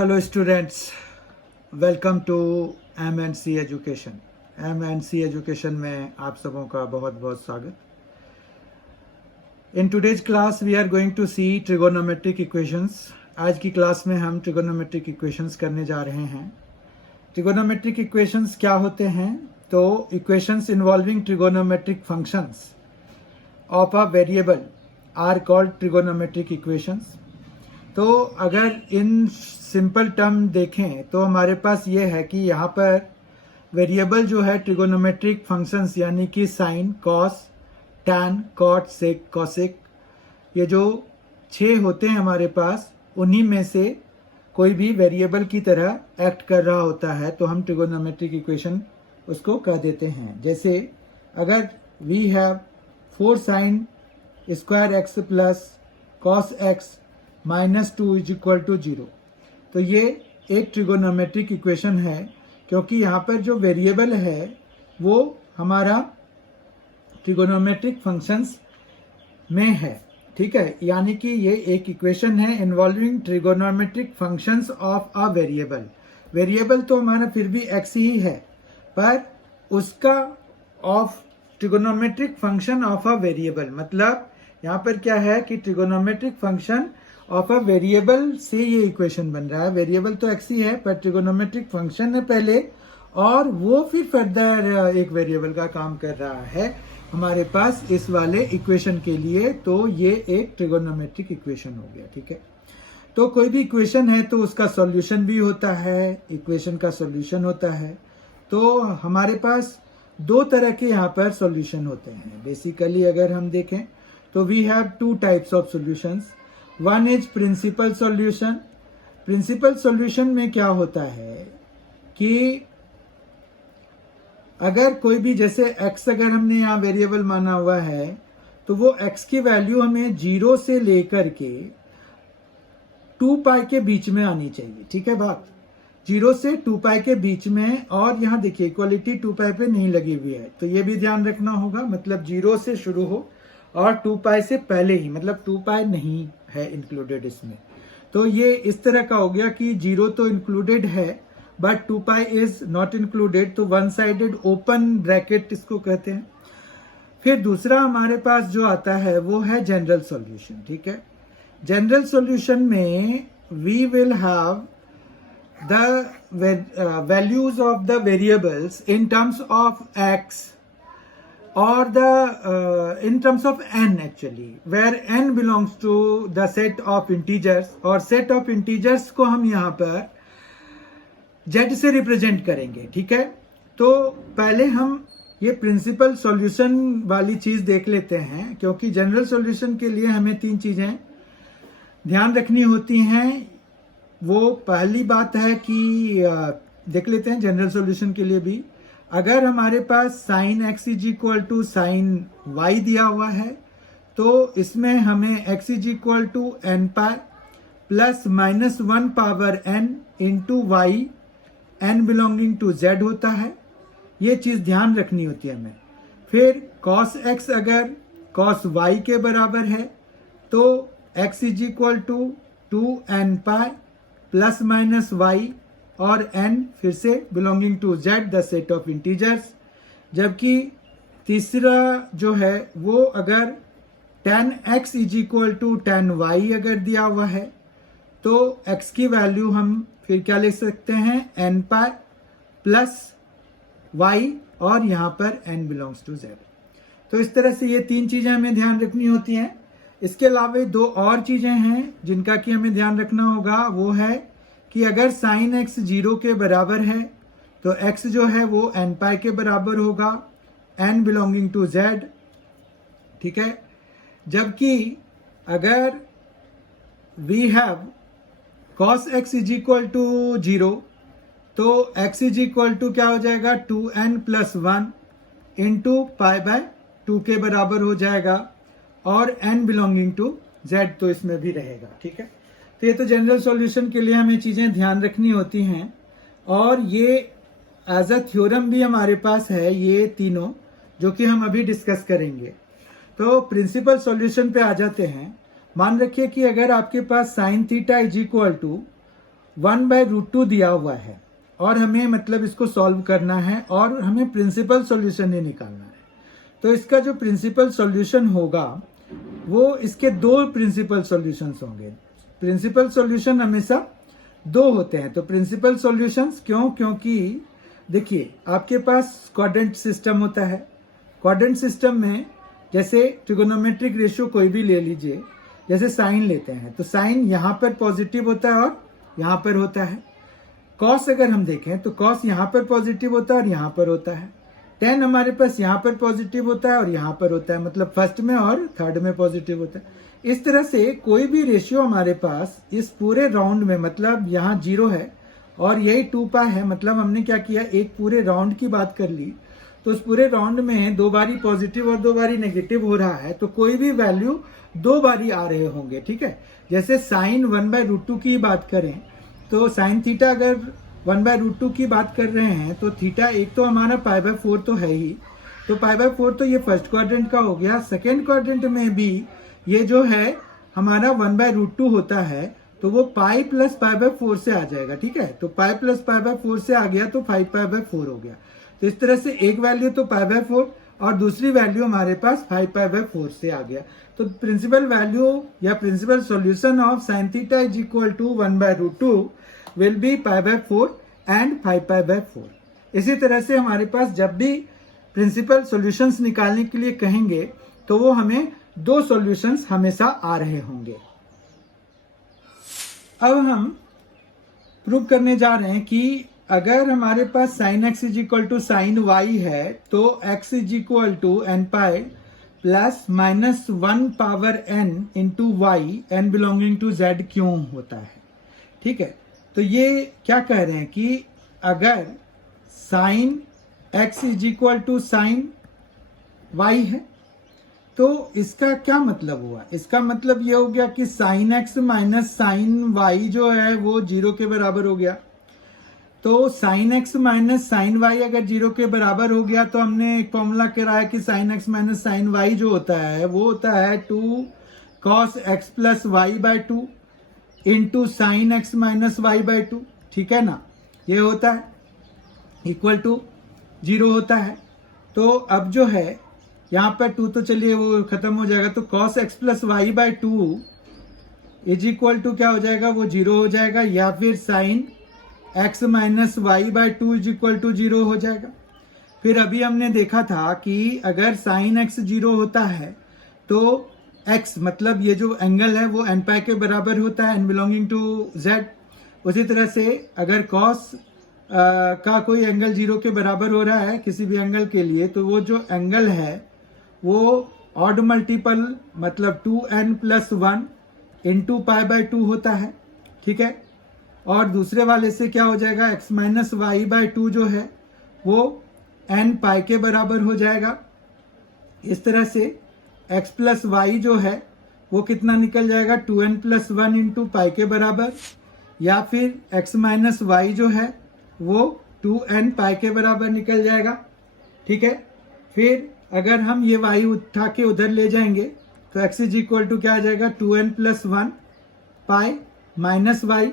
Hello students, welcome to M and C education. M and C education में आप सबों का बहुत बहुत स्वागत। In today's class we are going to see trigonometric equations. आज की क्लास में हम ट्रिगोनोमेट्रिक इक्वेशंस करने जा रहे हैं। ट्रिगोनोमेट्रिक इक्वेशंस क्या होते हैं? तो equations involving trigonometric functions of a variable are called trigonometric equations. तो अगर इन सिंपल टर्म देखें तो हमारे पास ये है कि यहाँ पर वेरिएबल जो है ट्रिगोनोमेट्रिक फंक्शंस यानी कि साइन, कॉस, टैन, कॉट, सेक, कॉसेक, ये जो 6 होते हैं हमारे पास, उन्हीं में से कोई भी वेरिएबल की तरह एक्ट कर रहा होता है तो हम ट्रिगोनोमेट्रिक इक्वेशन उसको कह देते हैं। जैसे अगर we have 4 sine square x plus cos x -2 is equal to 0, तो ये एक ट्रिगोनोमेट्रिक इक्वेशन है क्योंकि यहाँ पर जो वेरिएबल है वो हमारा ट्रिगोनोमेट्रिक फंक्शंस में है। ठीक है, यानी कि ये एक इक्वेशन है involving trigonometric functions of a variable. Variable तो हमारा फिर भी एक्स ही है, पर उसका of trigonometric function of a variable, मतलब यहाँ पर क्या है कि trigonometric function of a variable से ये इक्वेशन बन रहा है। वेरिएबल तो एक्स ही है पर ट्रिगोनोमेट्रिक फंक्शन है पहले और वो फिर फर्दर एक वेरिएबल का काम कर रहा है हमारे पास इस वाले इक्वेशन के लिए। तो ये एक ट्रिगोनोमेट्रिक इक्वेशन हो गया। ठीक है, तो कोई भी इक्वेशन है तो उसका सॉल्यूशन भी होता है, इक्वेशन का सॉल्यूशन होता है। तो हमारे पास 2 तरह के यहाँ पर सॉल्यूशन होते हैं बेसिकली। अगर हम देखें तो we have 2 types of solutions. One is principal solution. Principal solution में क्या होता है कि अगर कोई भी, जैसे x अगर हमने यहाँ वेरिएबल माना हुआ है तो वो x की वैल्यू हमें 0 से लेकर के 2 पाई के बीच में आनी चाहिए। ठीक है बात, 0 से 2 पाई के बीच में। और यहाँ देखिए इक्वलिटी 2 पाई पे नहीं लगी हुई है, तो ये भी ध्यान रखना होगा। मतलब 0 से शुरू हो और 2 पाई से पहले ही, मतलब 2 पाई नहीं है इंक्लूडेड इसमें। तो ये इस तरह का हो गया कि 0 तो इंक्लूडेड है but 2 pi is not included, तो वन साइडेड ओपन ब्रैकेट इसको कहते हैं। फिर दूसरा हमारे पास जो आता है वो है जनरल सॉल्यूशन। ठीक है, जनरल सॉल्यूशन में we will have the values of the variables in terms of x or in terms of n actually, where n belongs to the set of integers, और set of integers को हम यहाँ पर z से represent करेंगे। ठीक है, तो पहले हम ये प्रिंसिपल सॉल्यूशन वाली चीज देख लेते हैं क्योंकि जनरल सॉल्यूशन के लिए हमें 3 चीजें ध्यान रखनी होती हैं। वो पहली बात है कि देख लेते हैं जनरल सॉल्यूशन के लिए भी। अगर हमारे पास sine x is equal to sine y दिया हुआ है तो इसमें हमें x is equal to n pi plus -1 power n into y, n belonging to z होता है। ये चीज ध्यान रखनी होती है हमें। फिर cos x अगर cos y के बराबर है तो x is equal to 2n pi plus -y और n फिर से belonging to z the set of integers. जबकि तीसरा जो है वो अगर tan x is equal to tan y अगर दिया हुआ है तो x की वैल्यू हम फिर क्या लिख सकते हैं, n पाई प्लस y और यहाँ पर n बिलोंग्स टू z। तो इस तरह से ये 3 चीजें हमें ध्यान रखनी होती हैं। इसके अलावा 2 और चीजें हैं जिनका कि हमें ध्यान रखना होगा। वो है कि अगर साइन x 0 के बराबर है तो x जो है वो n पाई के बराबर होगा, n बिलोंगिंग टू z। ठीक है, जबकि अगर we have cos x is equal to 0 तो x इज इक्वल टू क्या हो जाएगा, 2n plus 1 into pi by 2 के बराबर हो जाएगा और n बिलोंगिंग टू z तो इसमें भी रहेगा। ठीक है, तो ये तो जनरल सॉल्यूशन के लिए हमें चीजें ध्यान रखनी होती हैं और ये एज अ थ्योरम भी हमारे पास है, ये तीनों जो कि हम अभी डिस्कस करेंगे। तो प्रिंसिपल सॉल्यूशन पे आ जाते हैं। मान रखिए कि अगर आपके पास sine theta is equal to 1/√2 दिया हुआ है और हमें मतलब इसको सॉल्व करना है और हमें प्रिंसिपल सॉल्यूशन ही निकालना है। तो इसका जो प्रिंसिपल सॉल्यूशन होगा वो इसके दो प्रिंसिपल सॉल्यूशंस होंगे। प्रिंसिपल सॉल्यूशन हमेशा दो होते हैं। तो प्रिंसिपल सॉल्यूशंस क्यों? क्योंकि देखिए आपके पास क्वाड्रेंट सिस्टम होता है। क्वाड्रेंट सिस्टम में जैसे ट्रिगोनोमेट्रिक रेशियो कोई भी ले लीजिए, जैसे साइन लेते हैं तो साइन यहाँ पर पॉजिटिव होता है और यहाँ पर होता है। कॉस अगर हम देखें तो कॉस यहाँ पर पॉजिटिव होता है और यहाँ पर होता है। टेन हमारे पास यहाँ पर पॉजिटिव होता है और यहाँ पर होता है, मतलब फर्स्ट में और थर्ड में पॉजिटिव होता है। इस तरह से कोई भी रेशियो हमारे पास इस पूरे राउंड में, मतलब यहाँ 0 है और यही 2π है, मतलब हमने क्या किया, एक पूरे राउंड की बात कर ली। तो उस पूरे राउंड में 2 बारी पॉजिटिव और 2 बारी नेगेटिव हो रहा है, तो कोई भी वैल्यू 2 बारी आ रहे होंगे। ठीक है, जैसे साइन 1/√2 की बात करें तो साइन थीटा अगर 1/√2 की बात कर रहे हैं तो थीटा एक तो हमारा π/4 तो है ही, तो π/4 तो ये फर्स्ट क्वाड्रेंट का हो गया। सेकेंड क्वाड्रेंट में भी ये जो है हमारा 1/√2 होता है तो वो π + π/4 से आ जाएगा। ठीक है, तो π + π/4 से आ गया तो 5π/4 हो गया। तो इस तरह से एक वैल्यू तो π/4 और दूसरी वैल्यू हमारे पास 5π/4 से आ गया। तो प्रिंसिपल वैल्यू या principal solution of sin θ = 1/√2 will be π/4 and 5π/4। इसी तरह से हमारे पास जब भी प्रिंसिपल सॉल्यूशंस निकालने के लिए कहेंगे तो वो हमें दो सॉल्यूशंस हमेशा आ रहे होंगे। अब हम प्रूव करने जा रहे हैं कि अगर हमारे पास sin x = sin y है तो x = nπ + -1/n × y n belonging to z क्यों होता है। ठीक है, तो ये क्या कह रहे हैं कि अगर sin x = sin y है तो इसका क्या मतलब हुआ, इसका मतलब ये हो गया कि sin x - sin y जो है वो 0 के बराबर हो गया। तो sin x - sin y अगर 0 के बराबर हो गया तो हमने एक फॉर्मूला कराया कि sin x - sin y जो होता है वो होता है 2 cos x + y/2 into sin x - y/2। ठीक है ना, ये होता है इक्वल टू 0 होता है। तो अब जो है यहाँ पर 2 तो चलिए वो खत्म हो जाएगा, तो cos x + y/2 = क्या हो जाएगा, वो 0 हो जाएगा, या फिर sin x - y/2 = 0 हो जाएगा। फिर अभी हमने देखा था कि अगर sin x 0 होता है तो x मतलब ये जो एंगल है वो nπ के बराबर होता है, n बिलोंगिंग टू z। उसी तरह से अगर cos का कोई एंगल 0 के बराबर हो रहा है किसी भी एंगल के लिए तो वो जो एंगल है वो ऑड मल्टीपल मतलब 2n + 1 × π/2 होता है। ठीक है, और दूसरे वाले से क्या हो जाएगा, x - y/2 जो है वो nπ के बराबर हो जाएगा। इस तरह से x + y जो है वो कितना निकल जाएगा, 2n + 1 × π के बराबर, या फिर x - y जो है वो 2n π के बराबर निकल जाएगा। ठीक है, फिर अगर हम ये y उठा के उधर ले जाएंगे तो x = क्या आ जाएगा, 2n + 1 π - y,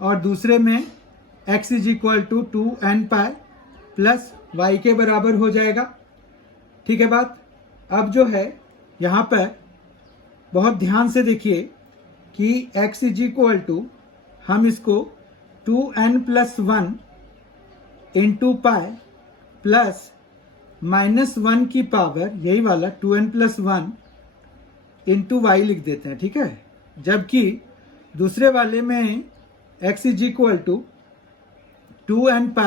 और दूसरे में x = 2nπ + y के बराबर हो जाएगा। ठीक है बात। अब जो है यहाँ पर बहुत ध्यान से देखिए कि x = हम इसको 2n + 1 × π प्लस -1 की पावर, यही वाला 2n + 1 × y लिख देते हैं। ठीक है, जबकि दूसरे वाले में x = 2nπ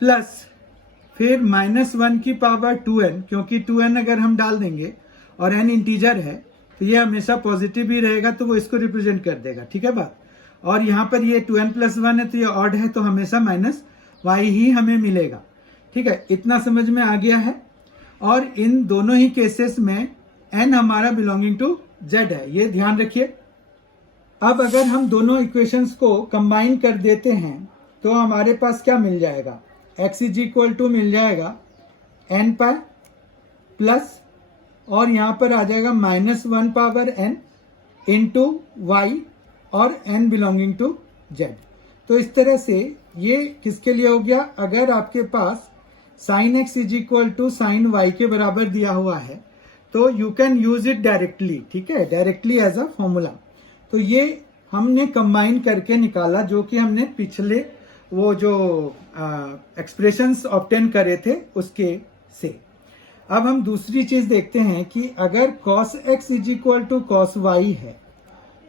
प्लस फिर -1 की पावर 2n, क्योंकि 2n अगर हम डाल देंगे और n इंटीजर है तो ये हमेशा पॉजिटिव ही रहेगा, तो वो इसको रिप्रेजेंट कर देगा। ठीक है बात। और यहाँ पर ये 2n + 1 है तो ये ऑड है तो हमेशा -y ही हमें मिलेगा। ठीक है, इतना समझ में आ गया है। और इन दोनों ही केसेस में n हमारा बिलोंगिंग टू z है, ये ध्यान रखिए। अब अगर हम दोनों इक्वेशंस को कंबाइन कर देते हैं तो हमारे पास क्या मिल जाएगा, x = मिल जाएगा nπ प्लस और यहाँ पर आ जाएगा -1/n × y और n बिलोंगिंग टू z। तो इस तरह से ये किसके लिए हो गया, अगर आपके पास sin x is equal to sine y के बराबर दिया हुआ है तो you can use it directly, ठीक है, डायरेक्टली एज अ फॉर्मूला। तो ये हमने कंबाइन करके निकाला, जो कि हमने पिछले वो जो एक्सप्रेशंस ऑब्टेन करे थे उसके से। अब हम दूसरी चीज देखते हैं कि अगर cos x is equal to cos y है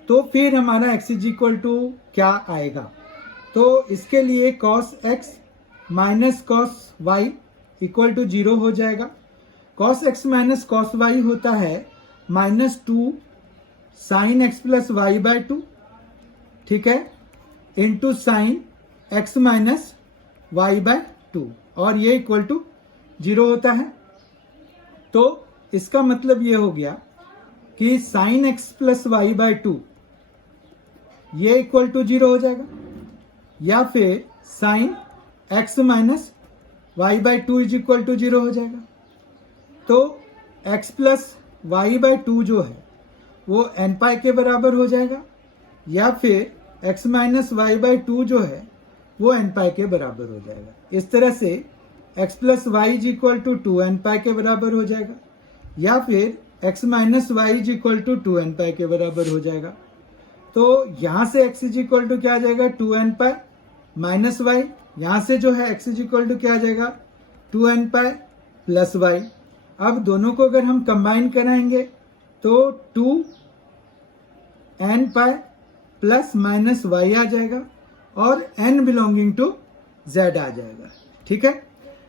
तो फिर हमारा x इज इक्वल टू क्या आएगा। तो इसके लिए cos x minus cos y equal to 0 हो जाएगा। cos x minus cos y होता है -2 sine x plus y by 2, ठीक है, into sine x minus y by 2, और ये इक्वल टू 0 होता है। तो इसका मतलब ये हो गया कि sine x plus y by 2 ये इक्वल टू 0 हो जाएगा, या फिर sine x minus y by 2 is equal to 0 हो जाएगा। तो x प्लस वाई बाय 2 जो है वो n पाई के बराबर हो जाएगा, या फिर x माइनस वाई बाय 2 जो है वो n पाई के बराबर हो जाएगा। इस तरह से x plus y is equal to 2n pi के बराबर हो जाएगा, या फिर x minus y is equal to 2n pi के बराबर हो जाएगा। तो यहाँ से x इज इक्वल टू क्या आ जाएगा, 2n पाई माइनस वाई, यहाँ से जो है x इज इक्वल टू क्या आ जाएगा, 2n पाई प्लस वाई। अब दोनों को अगर हम कंबाइन कराएंगे तो 2n pi plus minus y आ जाएगा और n बिलोंगिंग टू z आ जाएगा, ठीक है।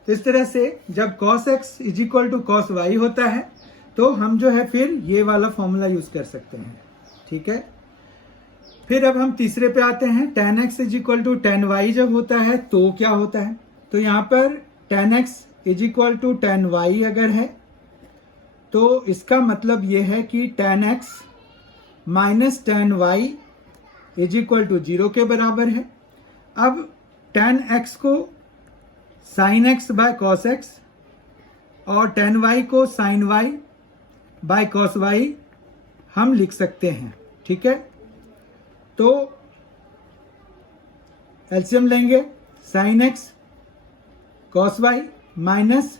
तो इस तरह से जब cos x is equal to cos y होता है तो हम जो है फिर ये वाला फॉर्मूला यूज कर सकते हैं, ठीक है। फिर अब हम तीसरे पे आते हैं, tan x is equal to tan y जब होता है तो क्या होता है। तो यहाँ पर tan x is equal to tan y अगर है तो इसका मतलब ये है कि tan x minus tan y is equal to 0 के बराबर है। अब tan x को sin x by cos x और tan y को sin y by cos y हम लिख सकते हैं, ठीक है। तो एलसीएम लेंगे, sin x cos y minus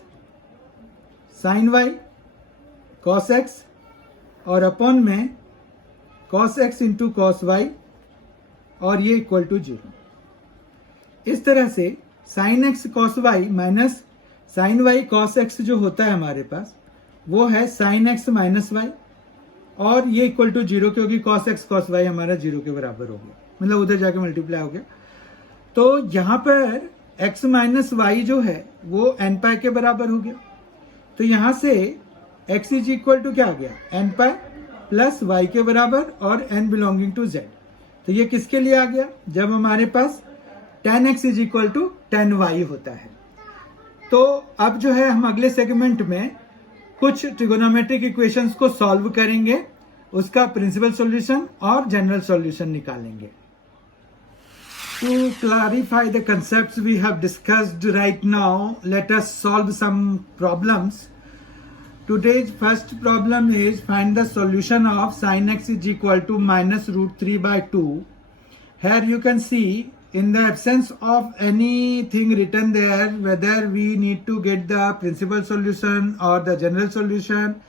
sin y cos x और अपॉन में cos x into cos y, और ये इक्वल टू 0। इस तरह से sin x cos y minus sin y cos x जो होता है हमारे पास वो है sin x माइनस y, और ये इक्वल टू 0 क्योंकि cos x cos y हमारा 0 के बराबर हो गया, मतलब उधर जाके मल्टीप्लाई हो गया। तो यहाँ पर x माइनस वाई जो है वो n पाई के बराबर हो गया। तो यहाँ से x इज इक्वल टू क्या आ गया, n पाई प्लस y के बराबर और n बिलोंगिंग टू z। तो ये किसके लिए आ गया, जब हमारे पास tan x is equal to tan y होता है। तो अब जो है हम अगले सेगमेंट में कुछ ट्रिगोनोमेट्रिक इक्वेशंस को सॉल्व करेंगे, उसका प्रिंसिपल सॉल्यूशन और जनरल सॉल्यूशन निकालेंगे। To clarify the concepts we have discussed right now, let us solve some problems. Today's first problem is find the solution of sin x is equal to minus root 3 by 2. Here you can see in the absence of anything written there whether we need to get the principal solution or the general solution,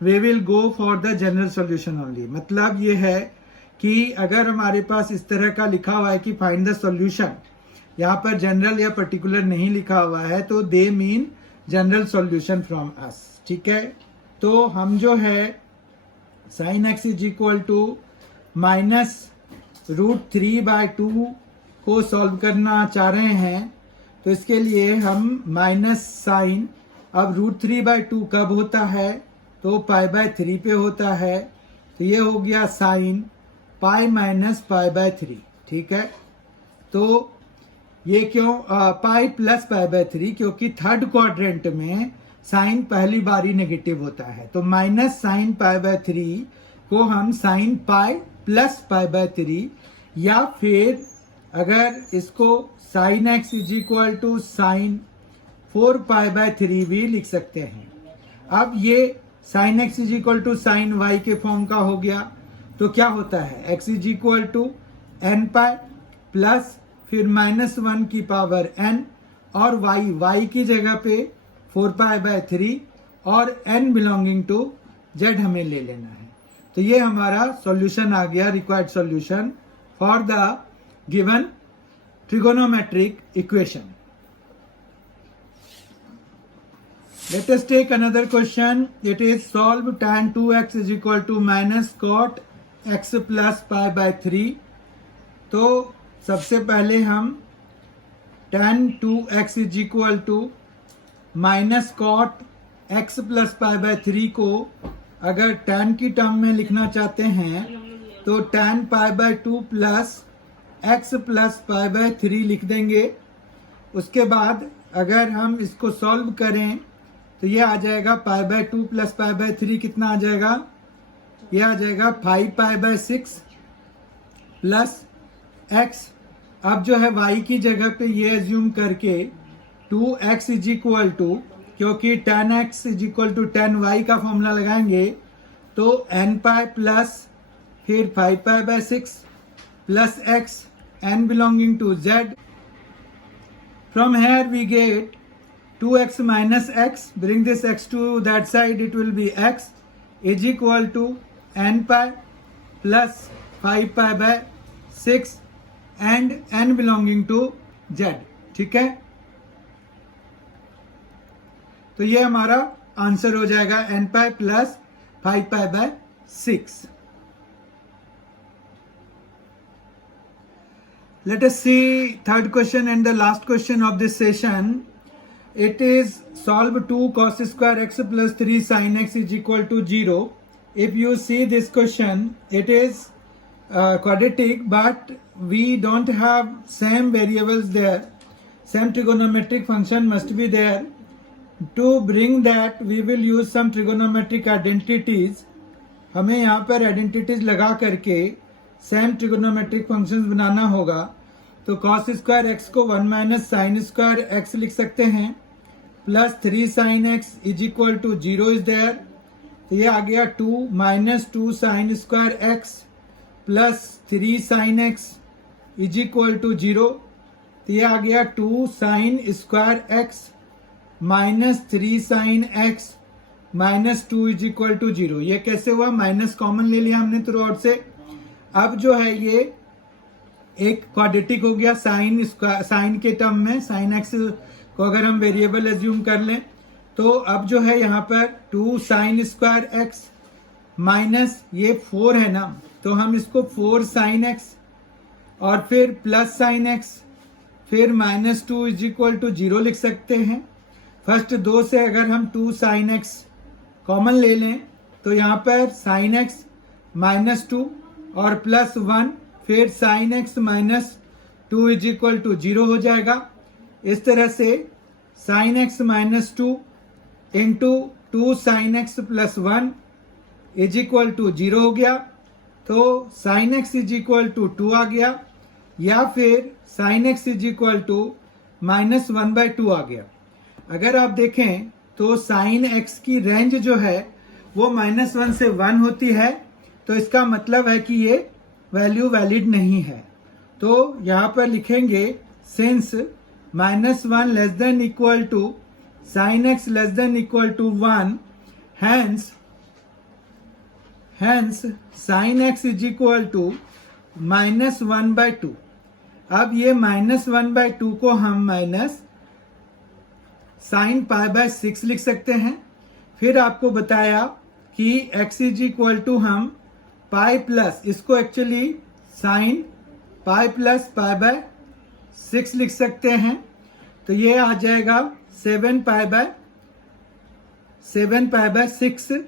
we will go for the general solution only. मतलब ये है कि अगर हमारे पास इस तरह का लिखा हुआ है कि फाइंड द सॉल्यूशन, यहाँ पर जनरल या पर्टिकुलर नहीं लिखा हुआ है तो they mean general solution from us, ठीक है। तो हम जो है sin x is equal to minus root 3 by 2 को सॉल्व करना चाह रहे हैं। तो इसके लिए हम माइनस साइन, अब रूट 3 बाय 2 कब होता है, तो पाई बाय 3 पे होता है। तो ये हो गया sine pi minus pi by 3, ठीक है। तो ये क्यों पाई प्लस पाई बाय 3, क्योंकि थर्ड क्वाड्रेंट में साइन पहली बारी नेगेटिव होता है। तो माइनस साइन पाई बाय 3 को हम sine pi plus pi by 3, या फिर अगर इसको sine x is equal to sine 4 pi by 3 भी लिख सकते हैं। अब ये sine x is equal to sine y के फॉर्म का हो गया। तो क्या होता है, x is equal to n pi plus फिर -1 की पावर n और y की जगह पे 4 पाई बाय 3 और n बिलोंगिंग टू z हमें ले लेना है। तो ये हमारा सॉल्यूशन आ गया, required solution for the given trigonometric equation. Let us take another question. It is solve tan 2x is equal to minus cot x plus pi by 3। तो सबसे पहले हम tan 2x is equal to minus cot x plus pi by 3 को अगर tan की term में लिखना चाहते हैं तो tan pi by 2 plus x plus pi by 3 लिख देंगे। उसके बाद अगर हम इसको सॉल्व करें तो ये आ जाएगा pi by 2 plus pi by 3 कितना आ जाएगा, ये आ जाएगा 5 पाई बाय 6 प्लस x। अब जो है y की जगह पे ये एज्यूम करके 2x इज इक्वल टू, क्योंकि tan x is equal to tan y का फॉर्मूला लगाएंगे तो n पाई प्लस फिर 5 pi by 6 plus x n belonging to z। From here we get 2x minus x, bring this x to that side, it will be x is equal to n pi plus 5 pi by 6 and n belonging to z। ठीक है, तो ये हमारा answer हो जाएगा n pi plus 5 pi by 6। Let us see third question and the last question of this session. It is solve 2 cos square x plus 3 sin x is equal to 0. If you see this question, it is quadratic, but we don't have same variables there. Same trigonometric function must be there. To bring that, we will use some trigonometric identities. हमें यहाँ पर identities लगा करके same trigonometric functions बनाना होगा। तो cos square x को 1 minus sign square x लिख सकते हैं plus 3 sine x is equal to 0 is there. तो ये आ गया 2 minus 2 sine square x plus 3 sine x is equal to 0। तो ये आ गया 2 sine square x minus 3 sine x minus 2 is equal to 0। ये कैसे हुआ, माइनस कॉमन ले लिया हमने थ्रू आउट से। अब जो है ये एक क्वाड्रेटिक हो गया साइन के टर्म में, साइन x को अगर हम वेरिएबल एज्यूम कर लें तो अब जो है यहाँ पर 2 साइन स्क्वायर x माइनस ये 4 है ना, तो हम इसको 4 साइन x और फिर प्लस साइन x फिर माइनस 2 इज इक्वल टू 0 लिख सकते हैं। फर्स्ट 2 से अगर हम 2 साइन x कॉमन ले लें तो यहाँ पर साइन x माइनस 2 और प्लस 1 फिर sine x minus 2 is equal to 0 हो जाएगा। इस तरह से sine x minus 2 into 2 sine x plus 1 is equal to 0 हो गया। तो sine x is equal to 2 आ गया, या फिर sine x is equal to minus 1/2 आ गया। अगर आप देखें तो साइन x की रेंज जो है वो -1 से 1 होती है, तो इसका मतलब है कि ये वैल्यू वैलिड नहीं है। तो यहाँ पर लिखेंगे since -1 less than equal to sine x less than equal to 1, hence sine x is equal to -1/2। अब ये -1/2 को हम माइनस साइन पाई बाय 6 लिख सकते हैं। फिर आपको बताया कि x इज इक्वल टू हम पाई प्लस, इसको actually sign pi plus pi by 6 लिख सकते हैं। तो ये आ जाएगा 7 पाई बाय 6,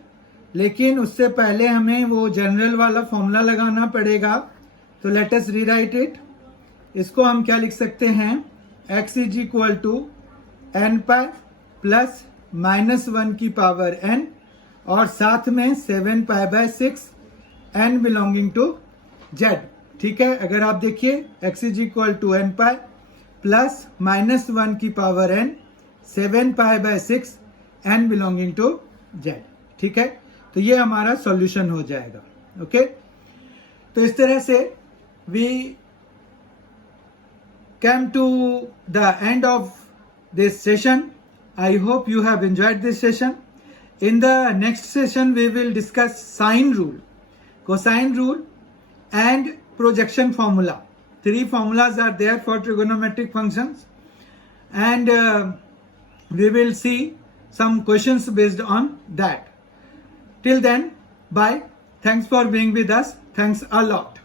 लेकिन उससे पहले हमें वो जनरल वाला फॉर्मूला लगाना पड़ेगा। तो लेट अस रीराइट इट। इसको हम क्या लिख सकते हैं, x is equal to n pi plus -1 की पावर n और साथ में 7 pi by 6 n belonging to z। ठीक है, अगर आप देखिए x is equal to n pi plus -1 की power n 7 pi by 6 n belonging to z। ठीक है, तो ये हमारा सॉल्यूशन हो जाएगा। ओके, तो इस तरह से we came to the end of this session. I hope you have enjoyed this session. In the next session we will discuss sine rule, cosine rule and projection formula. 3 formulas are there for trigonometric functions, and we will see some questions based on that. Till then, bye. Thanks for being with us. Thanks a lot.